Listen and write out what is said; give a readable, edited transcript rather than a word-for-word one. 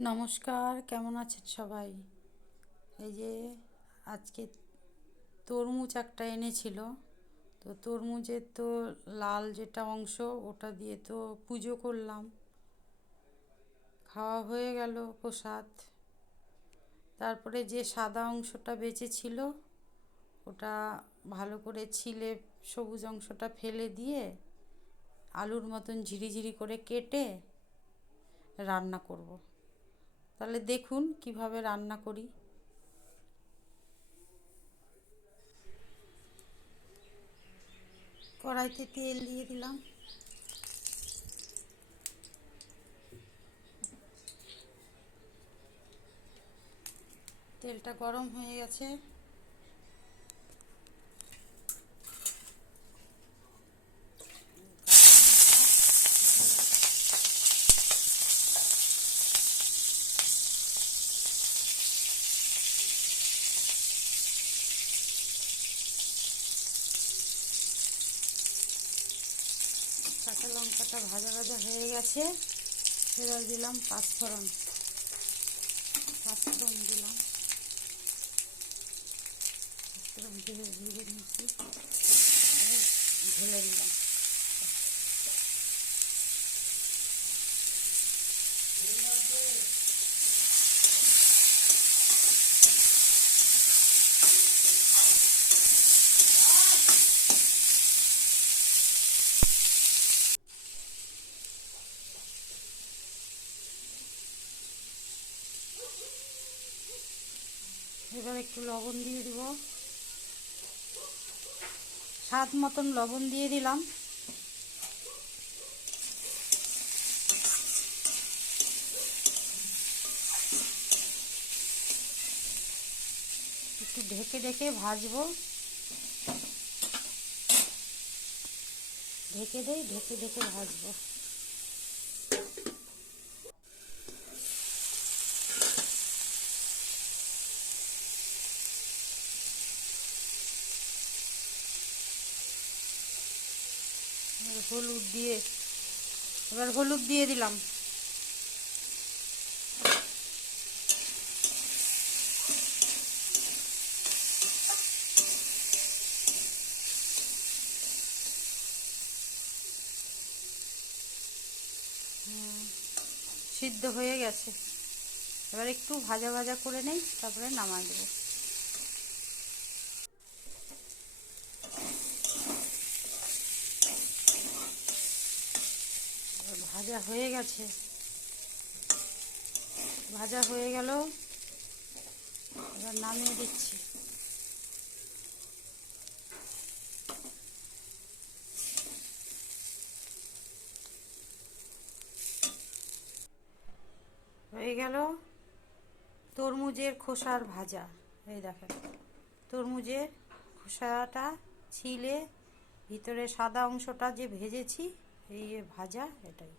নমস্কার, কেমন আছেন সবাই? এই যে আজকে তরমুজ একটা এনেছিল, তো তরমুজের তো লাল যেটা অংশ ওটা দিয়ে তো পুজো করলাম, খাওয়া হয়ে গেল প্রসাদ। তারপরে যে সাদা অংশটা বেঁচে ছিল ওটা ভালো করে ছিলে সবুজ অংশটা ফেলে দিয়ে আলুর মতন ঝিরিঝিরি করে কেটে রান্না করব। তাহলে দেখুন কিভাবে রান্না করি। কড়াইতে তেল দিয়ে দিলাম, তেলটা গরম হয়ে গেছে। কাঁচা লঙ্কাটা ভাজা ভাজা হয়ে গেছে, এবার দিলাম পাঁচফোড়ন। পাঁচফোড়ন দিলাম, পাঁচফোড়ন দিয়ে ভেজে নিচ্ছি, ঢেলে দিলাম। এবার একটু লবণ দিয়ে দিব, স্বাদ মতন লবণ দিয়ে দিলাম। একটু ঢেকে ঢেকে ভাজবো, ঢেকে ঢেকে ঢেকে ভাজবো। হলুদ দিয়ে, এবার হলুদ দিয়ে দিলাম। সিদ্ধ হয়ে গেছে, এবার একটু ভাজা ভাজা করে নেই, তারপরে নামাই দেবো। ভাজা হয়ে গেছে, ভাজা হয়ে গেল, এবার নামিয়ে দিচ্ছি। হয়ে গেল তরমুজের খোসার ভাজা। এই দেখেন, তরমুজের খোসাটা ছিলে ভিতরে সাদা অংশটা যে ভেজেছি, এই ভাজা এটাই।